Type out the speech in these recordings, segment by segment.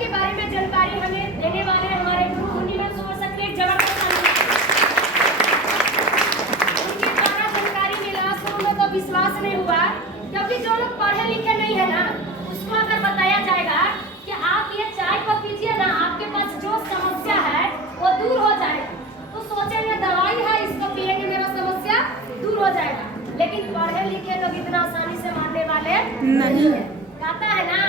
के बारे में जानकारी हमें देने वाले हमारे गुरु मुनि में सोच सकते हैं जबरदस्त उनके द्वारा जानकारी मिला तो उन्हें तो विश्वास नहीं हुआ, क्योंकि जो लोग पढ़े लिखे नहीं है ना, उसको अगर बताया जाएगा कि आप ये चाय को पीजिए ना, आपके पास जो समस्या है वो दूर हो जाएगा, तो सोचेंगे दवाई है इसको पिएंगे मेरा समस्या दूर हो जाएगा। लेकिन पढ़े लिखे लोग इतना आसानी से मानने वाले नहीं है। कहता है ना,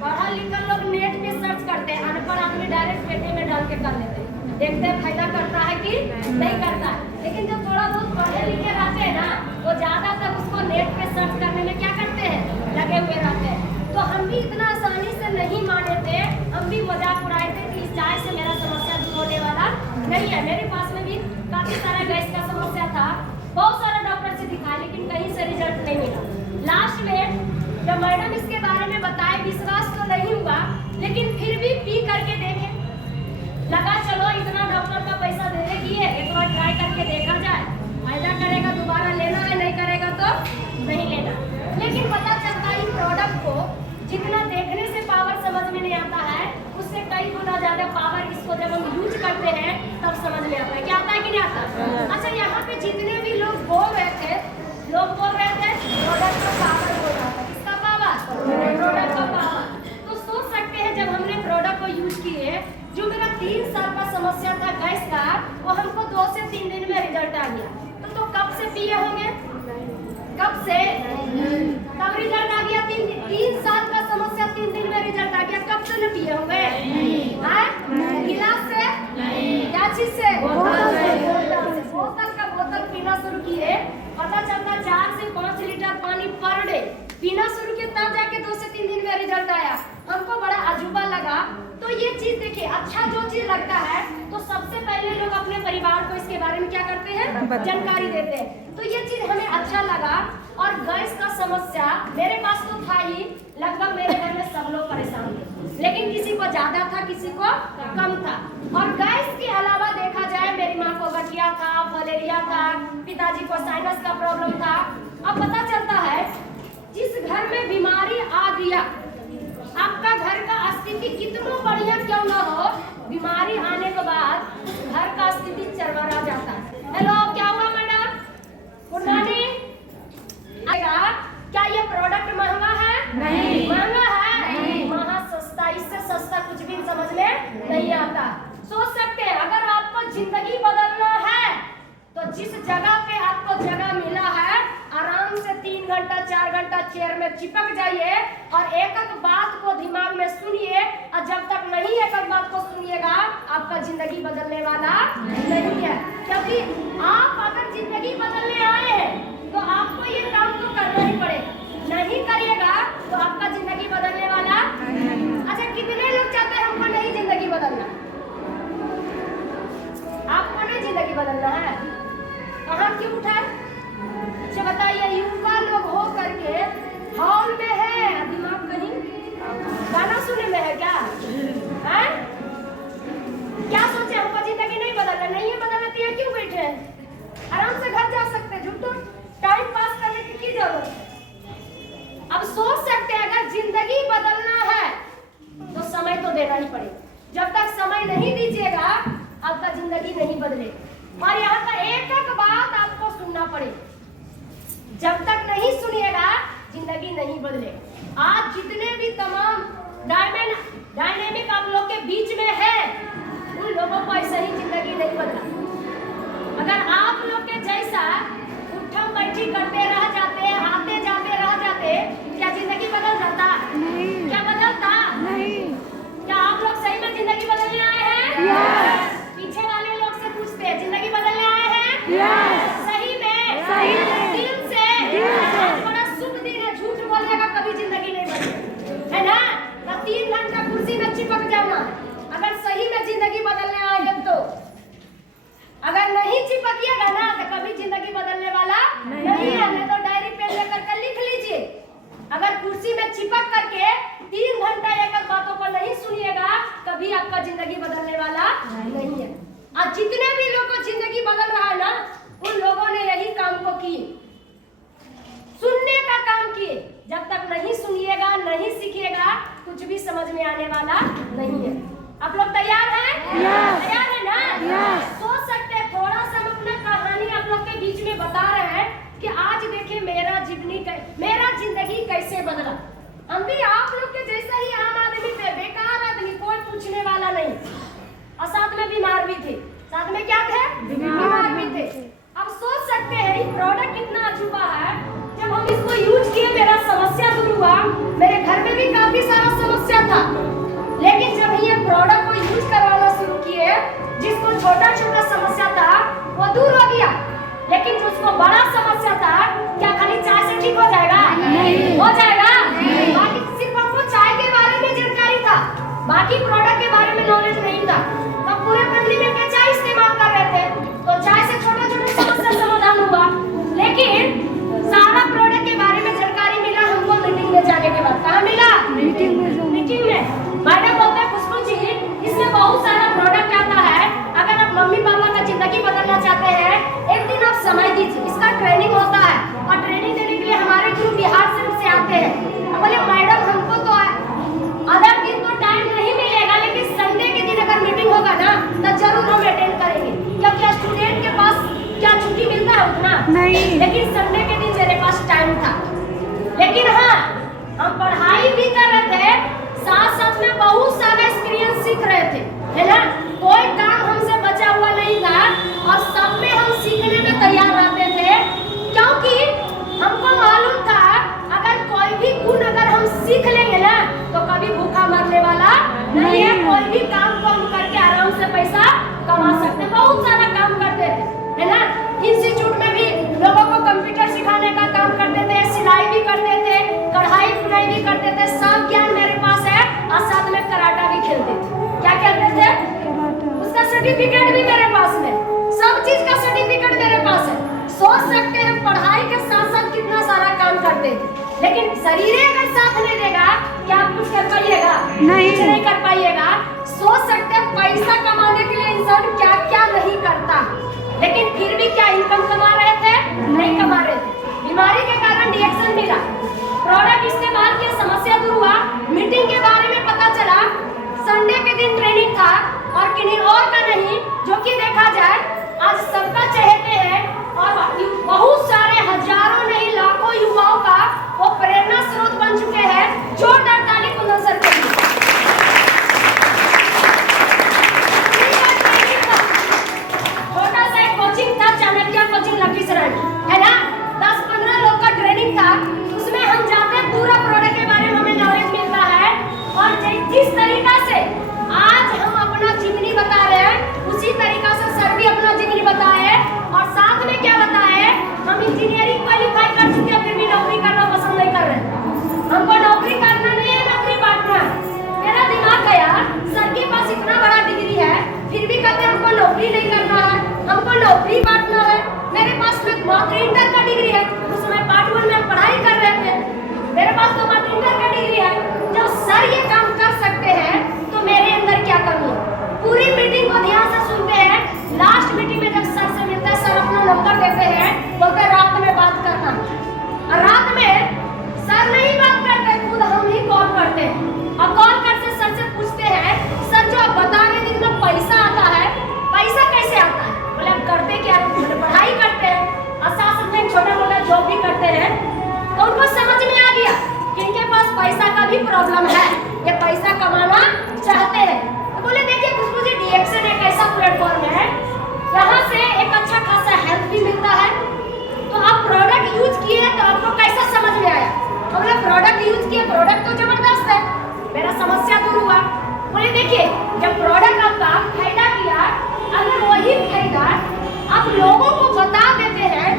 पढ़ा लिखा लोग नेट पे सर्च करते हैं, अनपढ़ आदमी डायरेक्ट पेटे में डाल के कर लेते हैं, देखते हैं फायदा करता है कि नहीं करता है। लेकिन जो थोड़ा बहुत पढ़े लिखे रहते हैं ना, वो ज्यादातर उसको नेट पे सर्च करने में क्या करते हैं, लगे हुए रहते हैं। तो हम भी इतना आसानी से नहीं माने थे, हम भी मजाक उड़ाए थे कि इस चाय से मेरा समस्या दूर होने वाला नहीं है। मेरे पास में भी काफी सारा गैस का समस्या था, बहुत सारा डॉक्टर से दिखाया, लेकिन कहीं से रिजल्ट नहीं मिला। लास्ट में जब मैडम इसके बारे में बताए, विश्वास तो नहीं हुआ, लेकिन फिर भी पी करके देखे, लगा चलो इतना डॉक्टर का पैसा देने की है, एक बार ट्राई करके देखा जाए, फायदा करेगा दोबारा लेना है, नहीं करेगा तो नहीं लेना। लेकिन पता चलता है प्रोडक्ट को जितना देखने से पावर समझ में नहीं आता है, उससे कई गुना ज्यादा पावर इसको जब हम यूज करते हैं तब समझ में आता है। क्या आता है कि नहीं आता? अच्छा, यहाँ पे जितने भी लोग बोल रहे थे प्रोडक्ट का पावर बोल रहा था, किसका पावर? प्रोडक्ट का पावर। तो सोच सकते हैं जब हमने प्रोडक्ट को यूज किए, जो मेरा 3 साल का समस्या था गैस का, वो हमको 2 से 3 दिन में रिजल्ट आ गया। तो कब से पिए होंगे? कब से? तब रिजल्ट आ गया। 3 साल का समस्या 3 दिन में रिजल्ट आ गया। कब से न पिए होंगे? गिलास से? क्या चीज से? बोतल का बोतल पीना शुरू किए, पता चलता 4 से 5 लीटर पानी पर डे पीना शुरू किया, तब जाके 2 से 3 दिन में रिजल्ट आया। हमको बड़ा अजूबा लगा। तो ये चीज देखिए, अच्छा जो चीज लगता है तो सबसे पहले लोग अपने परिवार को इसके बारे में क्या करते हैं, जानकारी देते हैं। तो ये चीज हमें अच्छा लगा। और गैस का समस्या मेरे पास तो था ही, लगभग मेरे घर में सब लोग परेशान थे, लेकिन किसी को ज्यादा था, किसी को कम था। और गैस के अलावा देखा जाए, मेरी माँ को गठिया था, मलेरिया था, पिताजी को साइनस का प्रॉब्लम था। अब पता चलता है जिस घर में बीमारी आ गया, आपका घर का स्थिति कितना बढ़िया क्यों ना हो, बीमारी आने के बाद घर का स्थिति चरमरा जाता है। हेलो, क्या हुआ मैडम? Good morning. क्या ये प्रोडक्ट महंगा है? नहीं। महंगा है? नहीं। महा सस्ता, इससे सस्ता कुछ भी समझ में नहीं आता। सोच सकते हैं अगर आपको जिंदगी बदलना है तो जिस जगह पे आपको जगह मिला है, आराम से 3 घंटा 4 घंटा चेयर में चिपक जाइए और एक एक बात को दिमाग में सुनिए। और जब तक नहीं एक एक बात को सुनिएगा, आपका जिंदगी बदलने वाला नहीं है। क्योंकि आप अगर जिंदगी बदलने आए हैं तो आपको ये काम तो करना ही पड़ेगा, नहीं करिएगा तो आपका जिंदगी बदलने वाला। अच्छा, कितने लोग चाहते हैं हमको नहीं जिंदगी बदलना? आपको नहीं जिंदगी बदलना है? कहाँ क्यों उठाए? अच्छा बताइए, युवा लोग हो करके हॉल में है, दिमाग कहीं गाना सुने में है क्या? है? क्या सोचे हमको जिंदगी नहीं बदलना? नहीं है बदलना तो यहाँ क्यों बैठे हैं? आराम से घर जा सकते, झूठो टाइम पास करने की जरूरत। अब सोच सकते हैं अगर जिंदगी बदलना है तो समय तो देना ही पड़ेगा। जब तक समय नहीं दीजिएगा आपका जिंदगी नहीं बदले। और यहाँ पर एक एक बात आपको सुनना पड़ेगा। जब तक नहीं सुनिएगा जिंदगी नहीं बदले। आज जितने भी तमाम डायनेमिक आप लोग के बीच में है, उन लोगों को ऐसे ही जिंदगी नहीं बदला। अगर आप लोग के जैसा उठम बैठी करते रह जाते, आते जाते रह जाते, क्या जिंदगी बदल जाता? नहीं। क्या बदलता? नहीं। क्या आप लोग सही में जिंदगी बदलने आए हैं? yes. पीछे वाले लोग से पूछते हैं, जिंदगी बदलने आए हैं? yes. सही में? सही में? दिल से? yes. बड़ा सुख दिन है, झूठ बोलिएगा कभी जिंदगी नहीं बदलेगी, है ना? 3 घंटा कुर्सी में चिपक जाना अगर सही में जिंदगी बदलने आए हैं तो। अगर नहीं चिपकिएगा ना तो कभी जिंदगी बदलने वाला नहीं है। कुछ भी समझ में आने वाला नहीं है। आप लोग तैयार हैं? तैयार है ना? सोच सकते हैं थोड़ा सा हम अपना कहानी आप लोग के बीच में बता रहे हैं कि आज देखिए मेरा जिंदगी कैसे बदला। हम भी आप लोग के जैसा ही आम आदमी थे, बेकार आदमी, कोई पूछने वाला नहीं, और साथ में बीमार भी थे। साथ में क्या थे? बीमार भी थे। अब सोच सकते हैं ये प्रोडक्ट कितना अजूबा है। जब हम इसको यूज किए मेरा समस्या दूर हुआ। मेरे घर में भी काफी सारा समस्या था, लेकिन जब ये प्रोडक्ट को यूज करवाना शुरू किए, जिसको छोटा छोटा समस्या था वो दूर हो गया, लेकिन जिसको बड़ा समस्या था, क्या खाली चाय से ठीक हो जाएगा? नहीं हो जाएगा। बाकी सिर्फ हमको चाय के बारे में जानकारी था, बाकी प्रोडक्ट के बारे में नॉलेज नहीं था। तो पूरे फैमिली में क्या चाय इस्तेमाल कर रहे थे, तो चाय से छोटा छोटा समस्या समाधान हुआ। लेकिन सारा प्रोडक्ट के बारे में जानकारी मिला हमको मीटिंग में जाने के बाद। कहाँ मिला? मीटिंग में। मैडम बोलते हैं खुशबू जी इसमें बहुत सारा प्रोडक्ट आता है, अगर आप मम्मी पापा का जिंदगी बदलना चाहते हैं, एक दिन आप समय दीजिए, इसका ट्रेनिंग होता है, और ट्रेनिंग देने के लिए हमारे ग्रुप बिहार से आते हैं। बोले मैडम हमको तो अदर दिन तो टाइम नहीं मिलेगा, लेकिन संडे के दिन अगर मीटिंग होगा ना तो जरूर हम अटेंड करेंगे, क्योंकि स्टूडेंट के पास क्या छुट्टी मिलता है उतना नहीं, लेकिन संडे के दिन मेरे पास टाइम था। लेकिन हाँ, हम पढ़ाई भी कर रहे थे, साथ साथ में बहुत सारा एक्सपीरियंस सीख रहे थे, है ना। कोई काम हमसे बचा हुआ नहीं था, और सब में हम सीखने में तैयार रहते थे, क्योंकि हमको मालूम था अगर कोई भी गुण अगर हम सीख लेंगे ना तो कभी भूखा मरने वाला नहीं है। कोई भी काम को हम करके आराम से पैसा कमा सकते। बहुत सारा काम करते थे, है ना। इंस्टीट्यूट में भी लोगों को कंप्यूटर सिखाने का काम करते थे, सिलाई भी करते थे, कढ़ाई बुनाई भी करते थे। सब ज्ञान मेरे पास है, और साथ में कराटा भी खेलते थे। क्या खेलते थे? उसका सर्टिफिकेट भी मेरे पास में, सब चीज का सर्टिफिकेट मेरे पास है। सोच सकते हैं पढ़ाई के साथ साथ कितना सारा काम करते थे, लेकिन शरीर अगर साथ नहीं देगा क्या आप कुछ कर पाइएगा? नहीं कर पाइएगा। सोच सकते हैं पैसा कमाने के लिए इंसान क्या क्या नहीं करता, लेकिन फिर भी क्या इनकम कमा रहे थे? नहीं कमा रहे थे। बीमारी के कारण रिएक्शन मिला, प्रोडक्ट इस्तेमाल किया, समस्या दूर हुआ, मीटिंग के बारे में पता चला। संडे के दिन ट्रेनिंग था, और किन्हीं और का नहीं, जो कि देखा जाए आज सबका चहेते हैं, और बहुत सारे हजारों नहीं लाखों युवाओं का वो प्रेरणा स्रोत बन चुके हैं। जोरदार ताली कुंदन सर के लिए। छोटा सा एक कोचिंग था, चाणक्य कोचिंग लखीसराय, है ना। 10-15 लोग का ट्रेनिंग था, उसमें हम जाते हैं, पूरा प्रोडक्ट के बारे में हमें नॉलेज मिलता है। और जिस तरीका से आज हम अपना जीवनी बता रहे हैं, उसी तरीका से सर भी अपना जीवनी बताए, और साथ में क्या बताए, हम इंजीनियरिंग क्वालिफाई कर चुके हैं, फिर भी नौकरी करना पसंद नहीं कर रहे। हमको नौकरी करना नहीं है, नौकरी बांटना है। मेरा दिमाग गया, सर के पास इतना बड़ा डिग्री है, फिर भी कहते हमको नौकरी नहीं करना है, हमको नौकरी बांटना है। मेरे पास में मात्र इंटर का डिग्री है, उस समय पार्ट 1 में पढ़ाई कर रहे थे, मेरे पास तो मात्र इंटर का डिग्री है। जब सर ये काम कर सकते हैं तो मेरे अंदर क्या कमी है? पूरी मीटिंग को ध्यान से सुनते हैं। लास्ट मीटिंग में जब सर से मिलता है, सर अपना नंबर देते हैं, बोलते रात में बात करना। और रात में सर नहीं बात करते, खुद हम ही कॉल करते हैं, और कॉल करके सर से पूछते हैं, सर जो आप बता रहे थे इतना पैसा आता है, पैसा कैसे आता है? बोले आप करते क्या? बोले पढ़ाई करते हैं, और साथ में छोटा मोटा जॉब भी करते हैं। तो उनको समझ में आ गया कि इनके पास पैसा का भी प्रॉब्लम है, ये पैसा कमाना चाहते हैं। तो बोले देखिए खुशबू जी, डीएक्शन एक ऐसा प्लेटफॉर्म है, यहाँ से एक अच्छा खासा हेल्प भी मिलता है। तो आप प्रोडक्ट यूज किए तो आपको कैसा समझ में आया? हमने प्रोडक्ट यूज किए, प्रोडक्ट तो जबरदस्त है, मेरा समस्या दूर हुआ। बोले देखिए जब प्रोडक्ट आपका फायदा किया, अगर वही फायदा आप लोगों को बता देते हैं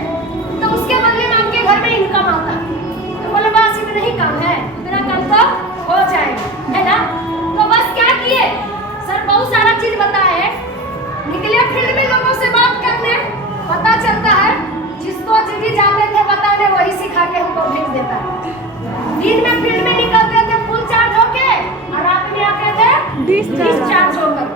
तो उसके बदले में आपके घर में इनकम आता है। तो बोले बस इतना ही काम है, मेरा काम तो हो जाएगा, है ना। तो बस क्या किए, सर बहुत सारा चीज बताए, निकले फील्ड में लोगों से बात करने, पता चलता है जिसको भी जाते थे बताने वही सिखा के हमको भेज देता है। दिन में फील्ड में निकलते थे फुल चार्ज होके, और रात में आते थे डिस्चार्ज होकर,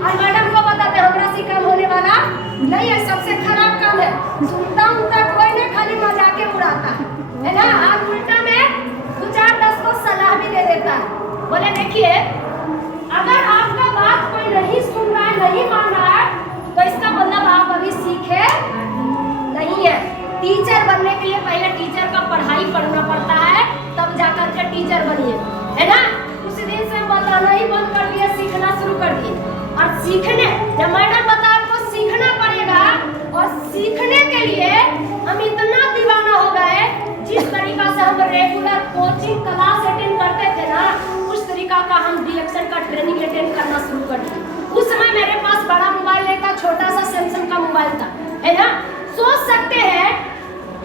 और मैडम को बताते हमरा से काम होने वाला नहीं है, सबसे खराब काम है, सुनता कोई नहीं, खाली मजाक उड़ाता है ना। आज उल्टा में 2-4-10 को सलाह भी दे देता है, बोले लिए पहले टीचर का पढ़ाई पढ़ना पड़ता है, तब जाकर के टीचर बनिए, है ना। उस दिन से हम बताना ही बंद कर दिए, सीखना शुरू कर दिए। और सीखने जब मैडम बता आपको सीखना पड़ेगा, और सीखने के लिए हम इतना दीवाना हो गए, जिस तरीका से हम रेगुलर कोचिंग क्लास अटेंड करते थे ना, उस तरीका का हम डीएक्शन का ट्रेनिंग अटेंड करना शुरू कर दिए। उस समय मेरे पास बड़ा मोबाइल नहीं था, छोटा सा सैमसंग का मोबाइल था, है ना। सोच सकते हैं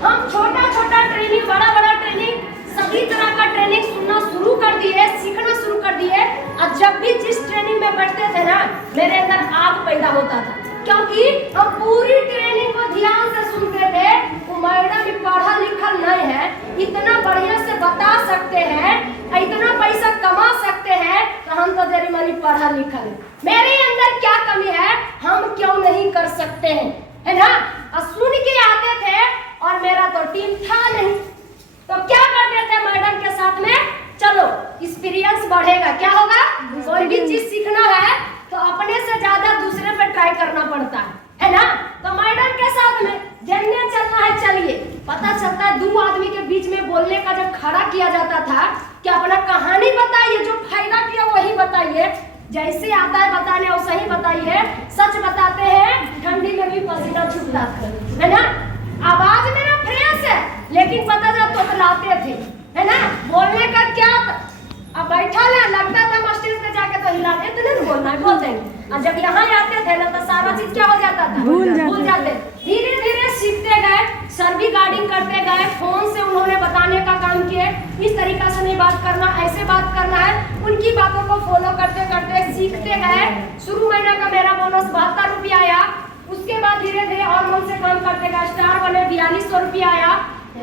हम छोटा छोटा ट्रेनिंग, बड़ा बड़ा ट्रेनिंग, सभी तरह का ट्रेनिंग सुनना शुरू कर दिए, सीखना शुरू कर दिए। और जब भी जिस ट्रेनिंग में बैठते थे ना, मेरे अंदर आग पैदा होता था, क्योंकि हम पूरी ट्रेनिंग को ध्यान से सुनते थे। वो मैडम भी पढ़ा लिखा नहीं है, इतना बढ़िया से बता सकते हैं, इतना पैसा कमा सकते हैं, तो हम तो जरी मनी पढ़ा लिखा है, मेरे अंदर क्या कमी है, हम क्यों नहीं कर सकते हैं, है ना। और सुन के आते थे, और मेरा तो टीम था नहीं, तो क्या करते थे मैडम के साथ में, चलो एक्सपीरियंस बढ़ेगा, क्या होगा, कोई भी चीज सीखना है तो अपने से ज्यादा दूसरे पे ट्राई करना पड़ता है ना। तो मैडम के साथ में जन्ने चलना है चलिए। पता चलता है दो आदमी के बीच में बोलने का जब खड़ा किया जाता था कि अपना कहानी बताइए, जो फायदा किया वही बताइए, जैसे आता है बताने वैसे ही बताइए, सच बताते हैं ठंडी में भी पसीना छूटता है ना। आवाज मेरा फ्रेश है, लेकिन पता जब तो लाते थे, है ना। बोलने का क्या, अब बैठा ले लगता था स्टेज पे जाके तो हिला देते, नहीं बोलना है बोल देंगे। और जब यहाँ आते थे ना, तो सारा चीज क्या हो जाता था, भूल जाते। धीरे धीरे सीखते गए, सर भी गार्डिंग करते गए, फोन से उन्होंने बताने का काम किए, इस तरीका से नहीं बात करना, ऐसे बात करना है। उनकी बातों को फॉलो करते करते सीखते गए। शुरू महीने का मेरा बोनस 72 रुपया आया। उसके बाद धीरे धीरे और मन से काम करते गए, स्टार बने 4200 रुपया आया।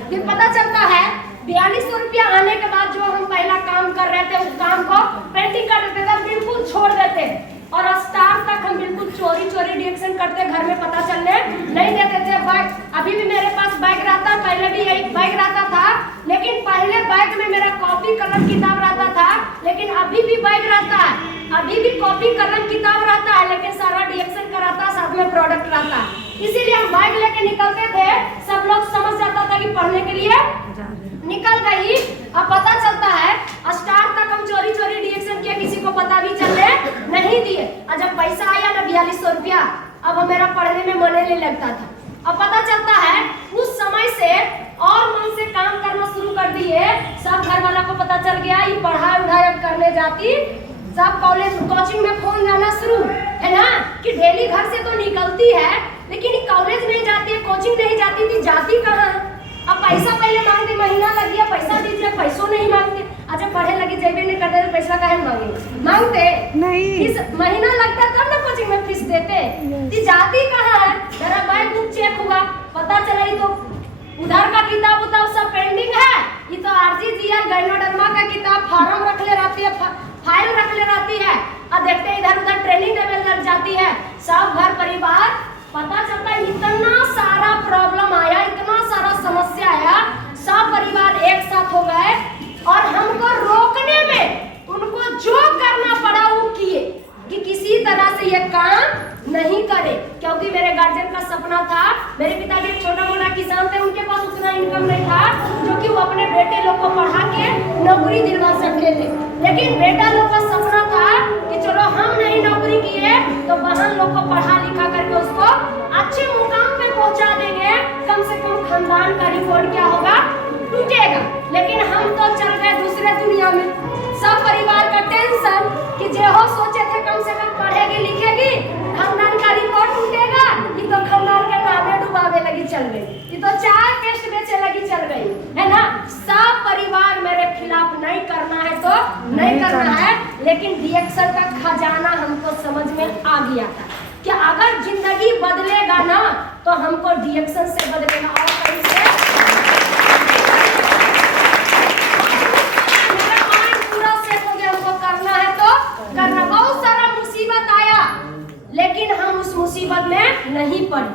फिर पता चलता है 4200 रुपया आने के बाद जो हम पहला काम कर रहे थे, उस काम को पेंटिंग कर देते थे, बिल्कुल छोड़ देते, और स्टार तक हम बिल्कुल चोरी चोरी डिएक्शन करते, घर में पता चलने नहीं देते थे। बैग अभी भी मेरे पास बैग रहता, पहले भी यही बैग रहता था, लेकिन पहले बैग में मेरा कॉपी कलम किताब रहता था, लेकिन अभी भी बैग रहता है, अभी भी कॉपी कलम किताब रहता है, लेकिन सारा डिएक्शन कराता, साथ में प्रोडक्ट रहता है। इसीलिए हम बैग लेके निकलते थे, सब लोग समझ जाता था कि पढ़ने के लिए निकल गई। अब पता चलता है स्टार तक हम चोरी चोरी डिएक्शन किया, किसी को पता भी चलने नहीं दिए। और जब पैसा आया ना 4200 रुपया, अब मेरा पढ़ने में मन नहीं लगता था। अब पता चलता है उस समय से और मन से काम करना शुरू कर दिए। सब घर वाला को पता चल गया, ये पढ़ाई उढ़ाई करने जाती, सब कॉलेज कोचिंग में फोन जाना शुरू, है ना, कि डेली घर से तो निकलती है, लेकिन कॉलेज नहीं जाती है, कोचिंग नहीं जाती थी, जाती कहाँ। अब पैसा पहले मांगते, महीना लग गया पैसा दीजिए, पैसों नहीं मांगते। अच्छा पढ़े लगे जेबे नहीं करते तो पैसा काहे मांगेंगे, मांगते नहीं, महीना लगता तब ना कोचिंग में फीस देते। जाती कहाँ है, मेरा बैग बुक चेक हुआ, पता चला ये तो उधर का किताब उताब सब पेंडिंग है, ये तो आरजीजीआर गाइनोडर्मा का किताब फार्म रख ले रहती है, फाइल रख ले रहती है, और देखते इधर उधर ट्रेनिंग लेवल लग जाती है। सब घर परिवार पता चलता इतना सारा प्रॉब्लम आया, इतना सारा समस्या आया, सब परिवार एक साथ हो गए, और हमको रोकने में उनको जो करना पड़ा वो किए, कि किसी तरह से ये काम नहीं करे, क्योंकि मेरे गार्जियन का सपना था। मेरे पिताजी एक छोटा मोटा किसान थे, उनके पास उतना इनकम नहीं था जो कि वो अपने बेटे लोग को पढ़ा के नौकरी दिलवा सकते थे, लेकिन बेटा लोग का सपना था कि चलो हम नहीं नौकरी किए तो बहन लोग को पढ़ा लिखा करके उसको अच्छे मुकाम पे पहुंचा देंगे, कम से कम खानदान का रिकॉर्ड क्या होगा, टूटेगा। लेकिन हम तो चल गए दूसरे दुनिया में। सब परिवार का टेंशन कि जो हो सोचे थे कम से कम पढ़ेगी लिखेगी, खानदान का रिकॉर्ड टूटेगा, ये तो खानदान के नामे डुबावे लगी चल गई, ये तो चाय पेस्ट बेचे लगी चल गई, है ना। सब परिवार मेरे खिलाफ नहीं करना है तो नहीं करना है, लेकिन डिएक्शन का खजाना हमको समझ में आ गया था कि अगर जिंदगी बदलेगा ना तो हमको डिएक्शन से बदलेगा, और कहीं से मेरा माइंड पूरा सेट हो गया, हमको करना है तो करना। बहुत सारा मुसीबत आया, लेकिन हम उस मुसीबत में नहीं पड़े,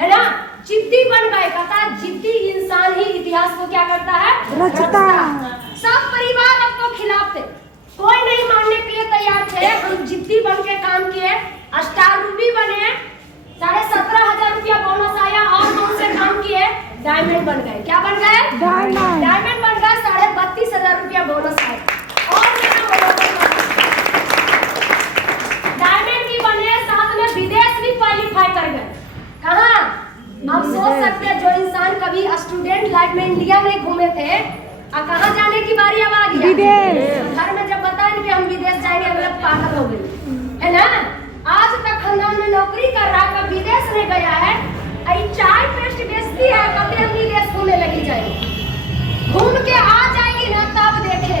है ना, जिद्दी बन गए। कहता है जिद्दी इंसान ही इतिहास को क्या करता है, रचता। सब परिवार आपको खिलाफ थे, कोई नहीं मानने के लिए तैयार थे, हम जिद्दी बन के काम किए, स्टार रूबी बने, 17,500 रुपया बोनस आया, और कौन से काम किए, डायमंड बन गए। क्या बन गए? डायमंड बन गए। 32,500 रुपया बोनस है। और डायमंड भी बने, साथ में विदेश भी क्वालिफाई कर गए। कहाँ? आप सोच सकते हैं, जो इंसान कभी स्टूडेंट लाइफ में इंडिया में घूमे थे, अब कहाँ जाने की बारी अब आ गया? विदेश। घर में जब बताएं कि हम विदेश जाएंगे, हम लोग पागल हो गए, है ना? आज तक खानदान में नौकरी कर रहा, कब विदेश नहीं गया है। चाय पेस्ट बेचती है, कभी हम विदेश घूमने लगी जाएंगे। घूम के आ जाएगी ना, तब देखेंगे।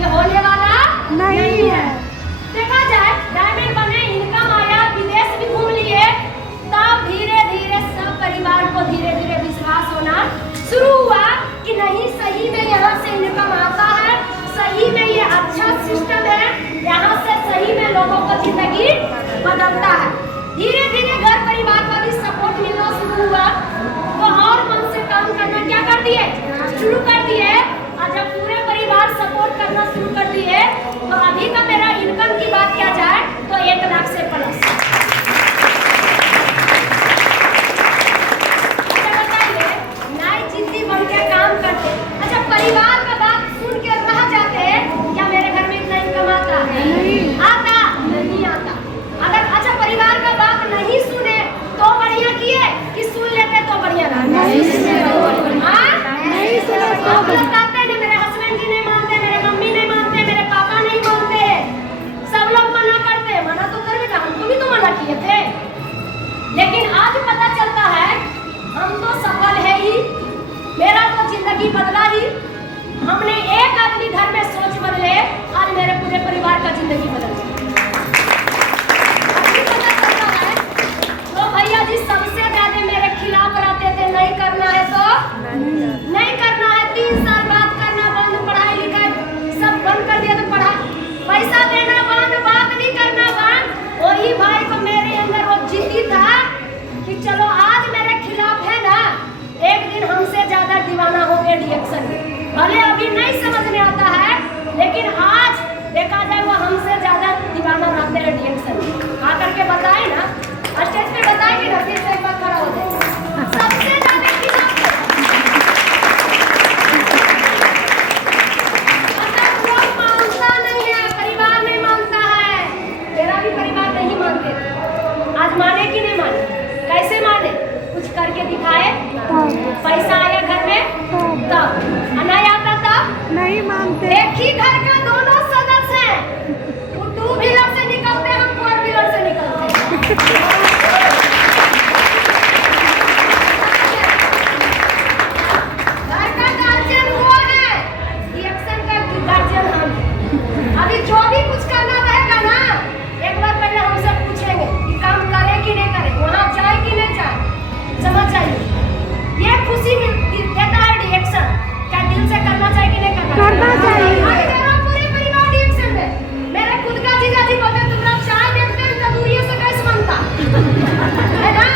ये होने वाला नहीं है। देखा जाए, डायमंड बने, इनकम आया, विदेश भी घूम लिए, तब धीरे धीरे सब परिवार को धीरे धीरे विश्वास होना शुरू हुआ कि नहीं, सही में यहाँ से इनकम आता है, सही में ये अच्छा सिस्टम है, यहाँ से सही में लोगों को जिंदगी बदलता है। धीरे धीरे घर परिवार का भी सपोर्ट मिलना शुरू हुआ, तो और मन से काम करना क्या कर दिए? शुरू कर दिए। और जब पूरे परिवार सपोर्ट करना शुरू कर दिए, तो अभी का मेरा इनकम की बात किया जाए तो 1 लाख से प्लस। अच्छा बताइए, नई जिद्दी बन के काम करते, अच्छा परिवार का बात सुन के रह जाते हैं क्या मेरे घर में इतना इनकम आता है? आता नहीं आता। अगर अच्छा परिवार का बात नहीं सुने तो बढ़िया किए, कि सुन लेते तो बढ़िया ना? नहीं सुने तो बढ़िया। मेरे हस्बैंड जी नहीं मानते, मेरे मम्मी नहीं मानते, मेरे पापा नहीं मानते, सब लोग मना करते। मना तो करवे का, हमको भी तो मना किए थे। लेकिन आज पता चलता है हम तो सफल है ही, मेरा तो जिंदगी बदला ही। हमने एक आदमी घर में सोच बदले, आज मेरे पूरे परिवार का जिंदगी बदल गया। भैया जी सबसे ज्यादा मेरे खिलाफ रहते थे, नहीं करना है तो नहीं करना है। 3 साल बाद करना बंद, पढ़ाई लिखाई सब बंद कर दिया, तो पढ़ा पैसा देना बंद, बात नहीं करना बंद। वही भाई को मेरे अंदर वो जिद्दी था कि चलो आज मेरे खिलाफ है ना, एक दिन हमसे ज्यादा दीवाना होंगे रिएक्शन में। भले अभी नहीं समझ में आता है, लेकिन आज देखा जाए वो हमसे ज्यादा दीवाना रहते हैं रिएक्शन में। आकर के बताए ना, स्टेज पे बताएंगे ना, फिर से एक बार खड़ा हो जाए। सबसे ज्यादा खिलाफ लोग मानता नहीं है, परिवार नहीं मानता है। मेरा भी परिवार नहीं मानते। आज माने कि नहीं माने? कैसे माने? कुछ करके दिखाए, पैसा आया घर में तब, नहीं आता तब नहीं मानते। एक ही घर का दोनों सदस्य हैं, वो 2 व्हीलर से निकलते, हम 4 व्हीलर से निकलते। अभी जो भी कुछ करना रहेगा ना, एक बार पहले हमसे पूछेंगे कि काम करें कि नहीं करें, वहाँ जाए कि नहीं जाए। समझ जाइए, ये खुशी देता है रिएक्शन, क्या दिल से करना चाहिए कि नहीं करना चाहिए। मेरा पूरे परिवार रिएक्शन में, मेरे खुद का जीजा जी बोलते तुम लोग चाय देखते हैं तो दूरिये से कैसे बनता है ना।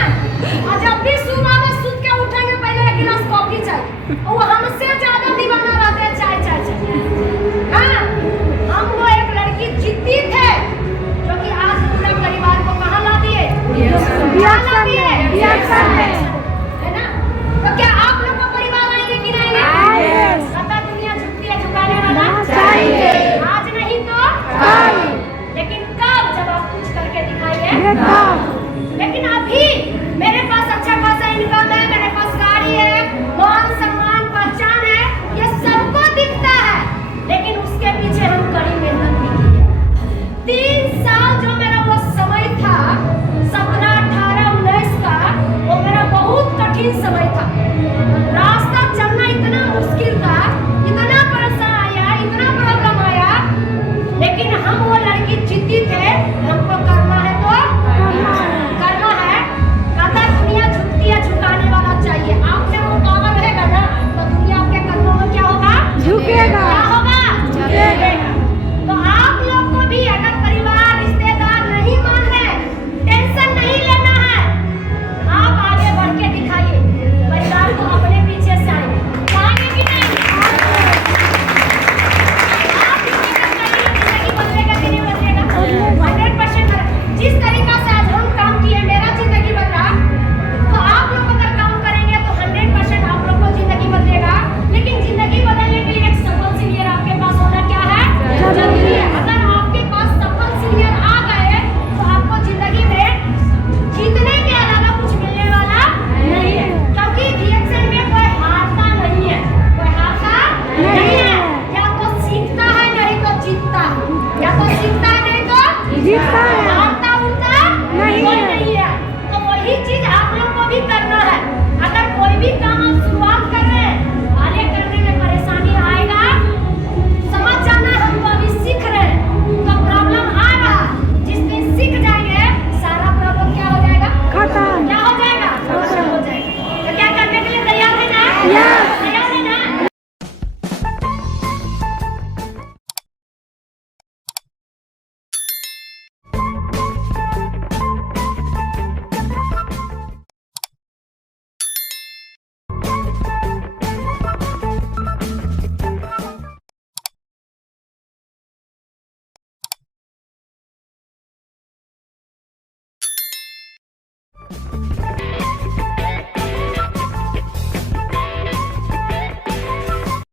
और जब भी सुबह में सूत के उठेंगे पहले 1 गिलास कॉफी चाहिए, वो हमसे ज्यादा दीवाना रहते हैं चाय चाय चाय। हाँ, हम वो एक लड़की जिद्दी थे, जो कि आज पूरे परिवार को कहाँ ला दिए? है ना? तो क्या